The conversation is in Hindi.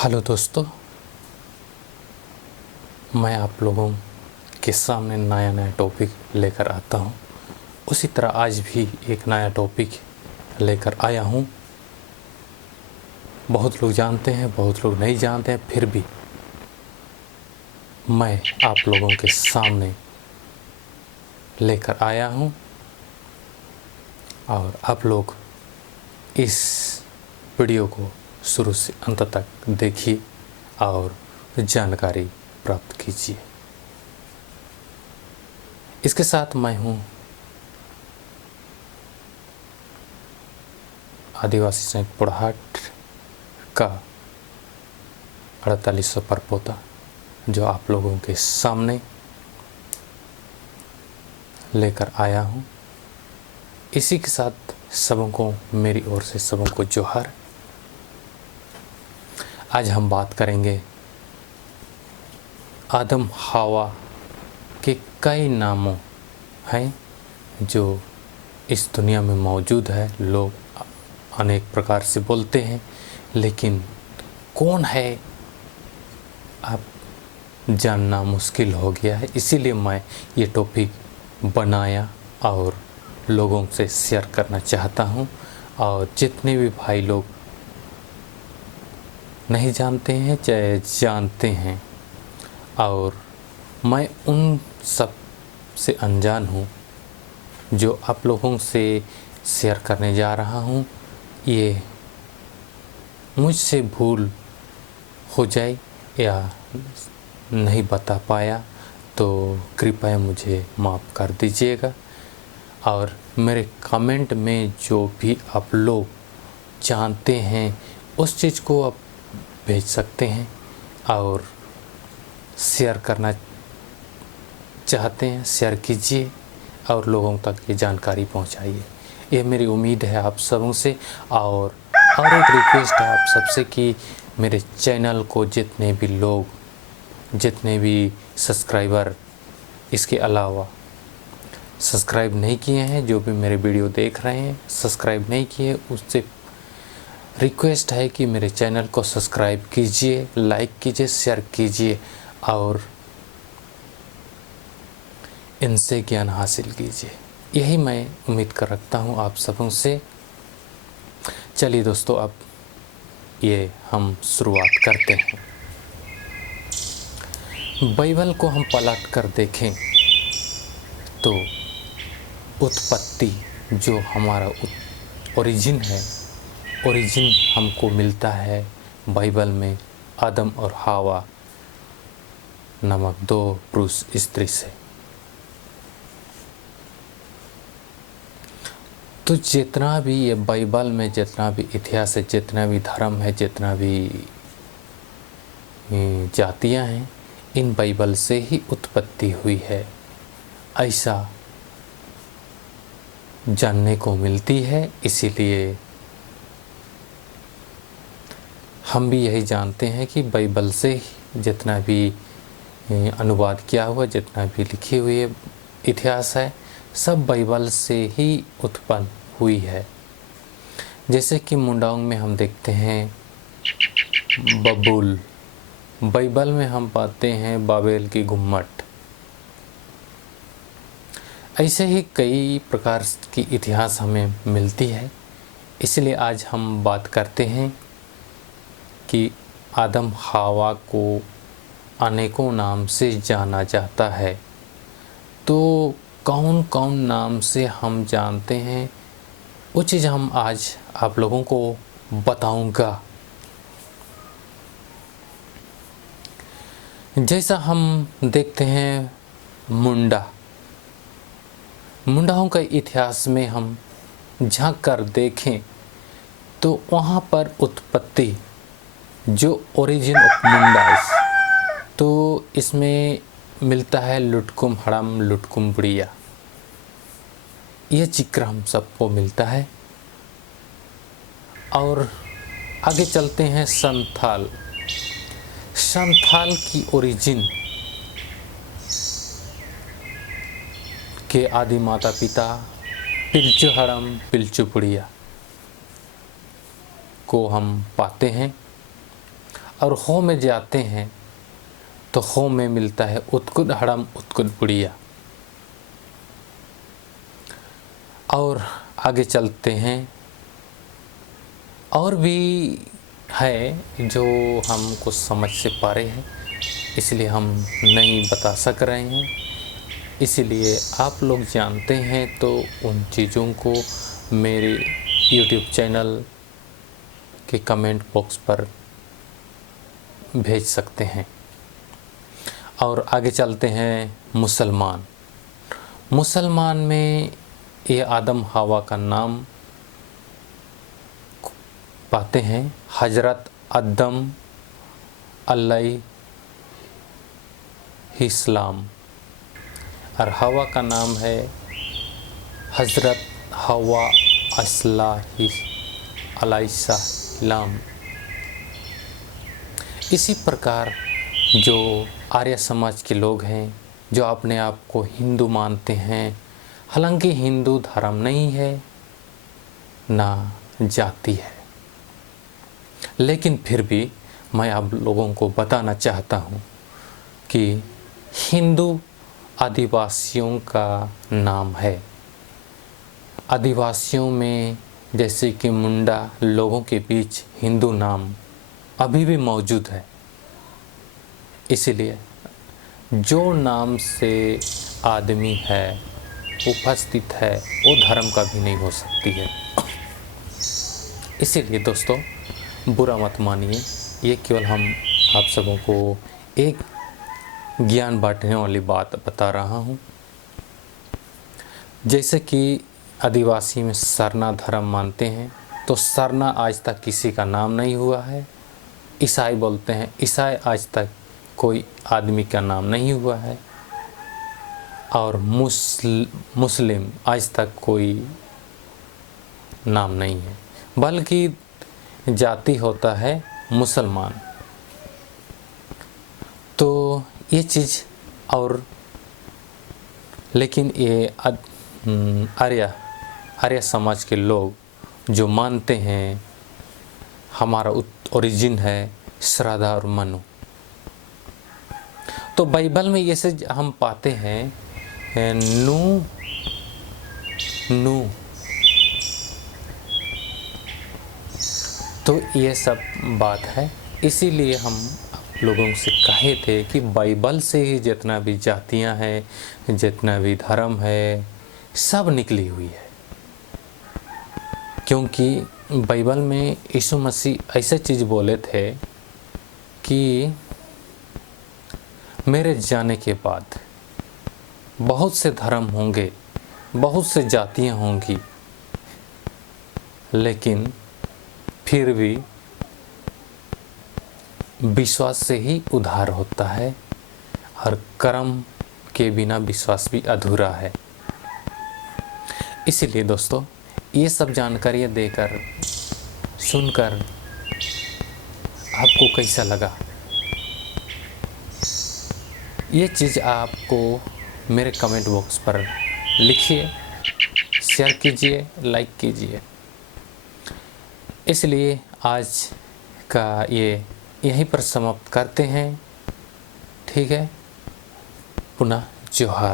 हेलो दोस्तों, मैं आप लोगों के सामने नया नया टॉपिक लेकर आता हूँ। उसी तरह आज भी एक नया टॉपिक लेकर आया हूँ। बहुत लोग जानते हैं, बहुत लोग नहीं जानते हैं, फिर भी मैं आप लोगों के सामने लेकर आया हूँ और आप लोग इस वीडियो को शुरू से अंत तक देखिए और जानकारी प्राप्त कीजिए। इसके साथ मैं हूँ आदिवासी संघ पुरहाट का 48वां परपोता, जो आप लोगों के सामने लेकर आया हूँ। इसी के साथ सबको मेरी ओर से सबको जोहार। आज हम बात करेंगे आदम हवा के कई नामों हैं जो इस दुनिया में मौजूद है। लोग अनेक प्रकार से बोलते हैं, लेकिन कौन है आप जानना मुश्किल हो गया है। इसीलिए मैं ये टॉपिक बनाया और लोगों से शेयर करना चाहता हूँ। और जितने भी भाई लोग नहीं जानते हैं चाहे जानते हैं, और मैं उन सब से अनजान हूँ जो आप लोगों से शेयर करने जा रहा हूँ। ये मुझसे भूल हो जाए या नहीं बता पाया तो कृपया मुझे माफ़ कर दीजिएगा। और मेरे कमेंट में जो भी आप लोग जानते हैं उस चीज़ को आप भेज सकते हैं और शेयर करना चाहते हैं शेयर कीजिए और लोगों तक ये जानकारी पहुंचाइए। ये मेरी उम्मीद है आप सबों से। और एक रिक्वेस्ट है आप सबसे कि मेरे चैनल को जितने भी लोग, जितने भी सब्सक्राइबर इसके अलावा सब्सक्राइब नहीं किए हैं, जो भी मेरे वीडियो देख रहे हैं सब्सक्राइब नहीं किए, उससे रिक्वेस्ट है कि मेरे चैनल को सब्सक्राइब कीजिए, लाइक कीजिए, शेयर कीजिए और इनसे ज्ञान हासिल कीजिए। यही मैं उम्मीद कर रखता हूँ आप सबों से। चलिए दोस्तों, अब ये हम शुरुआत करते हैं। बाइबल को हम पलट कर देखें तो उत्पत्ति जो हमारा ओरिजिन है, ओरिजिन हमको मिलता है बाइबल में आदम और हवा नामक दो पुरुष स्त्री से। तो जितना भी ये बाइबल में जितना भी इतिहास है, जितना भी धर्म है, जितना भी जातियां हैं, इन बाइबल से ही उत्पत्ति हुई है, ऐसा जानने को मिलती है। इसीलिए हम भी यही जानते हैं कि बाइबल से ही जितना भी अनुवाद किया हुआ, जितना भी लिखी हुई इतिहास है, सब बाइबल से ही उत्पन्न हुई है। जैसे कि मुंडांग में हम देखते हैं बबुल, बाइबल में हम पाते हैं बाबेल की गुम्मट। ऐसे ही कई प्रकार की इतिहास हमें मिलती है। इसलिए आज हम बात करते हैं कि आदम हवा को अनेकों नाम से जाना जाता है। तो कौन कौन नाम से हम जानते हैं वो चीज़ हम आज आप लोगों को बताऊंगा। जैसा हम देखते हैं मुंडाओं का इतिहास में हम झांक कर देखें तो वहाँ पर उत्पत्ति जो ओरिजिन ऑफ मुंडाइस, तो इसमें मिलता है लुटकुम हड़म लुटकुम बुढ़िया, यह जिक्र हम सबको मिलता है। और आगे चलते हैं संथाल की ओरिजिन के आदि माता पिता पिल्चु हड़म पिल्चु बुढ़िया को हम पाते हैं। और हो में जाते हैं तो हो में मिलता है उत्कुट हड़म उत्कुट बुढ़िया। और आगे चलते हैं, और भी है जो हम कुछ समझ से पा रहे हैं, इसलिए हम नहीं बता सक रहे हैं। इसीलिए आप लोग जानते हैं तो उन चीज़ों को मेरे YouTube चैनल के कमेंट बॉक्स पर भेज सकते हैं। और आगे चलते हैं मुसलमान में ये आदम हवा का नाम पाते हैं हजरत आदम अलैहिस्सलाम, और हवा का नाम है हजरत हवा अलैहिस्सलाम। इसी प्रकार जो आर्य समाज के लोग हैं, जो अपने आप को हिंदू मानते हैं, हालांकि हिंदू धर्म नहीं है ना जाति है, लेकिन फिर भी मैं आप लोगों को बताना चाहता हूँ कि हिंदू आदिवासियों का नाम है। आदिवासियों में जैसे कि मुंडा लोगों के बीच हिंदू नाम अभी भी मौजूद है। इसलिए जो नाम से आदमी है उपस्थित है वो धर्म का भी नहीं हो सकती है। इसीलिए दोस्तों बुरा मत मानिए, ये केवल हम आप सबों को एक ज्ञान बांटने वाली बात बता रहा हूँ। जैसे कि आदिवासी में सरना धर्म मानते हैं, तो सरना आज तक किसी का नाम नहीं हुआ है। ईसाई बोलते हैं, ईसाई आज तक कोई आदमी का नाम नहीं हुआ है। और मुस्लिम आज तक कोई नाम नहीं है, बल्कि जाति होता है मुसलमान। तो ये चीज़, और लेकिन ये आर्य समाज के लोग जो मानते हैं हमारा ओरिजिन है श्रद्धा और मनु। तो बाइबल में ये से हम पाते हैं नू तो ये सब बात है। इसीलिए हम आप लोगों से कहे थे कि बाइबल से ही जितना भी जातियां हैं, जितना भी धर्म है, सब निकली हुई है। क्योंकि बाइबल में यीशु मसीह ऐसे चीज़ बोले थे कि मेरे जाने के बाद बहुत से धर्म होंगे, बहुत से जातियां होंगी, लेकिन फिर भी विश्वास से ही उद्धार होता है, और कर्म के बिना विश्वास भी अधूरा है। इसीलिए दोस्तों ये सब जानकारियाँ देकर सुनकर आपको कैसा लगा, ये चीज़ आपको मेरे कमेंट बॉक्स पर लिखिए, शेयर कीजिए, लाइक कीजिए। इसलिए आज का ये यहीं पर समाप्त करते हैं। ठीक है, पुनः जोहार।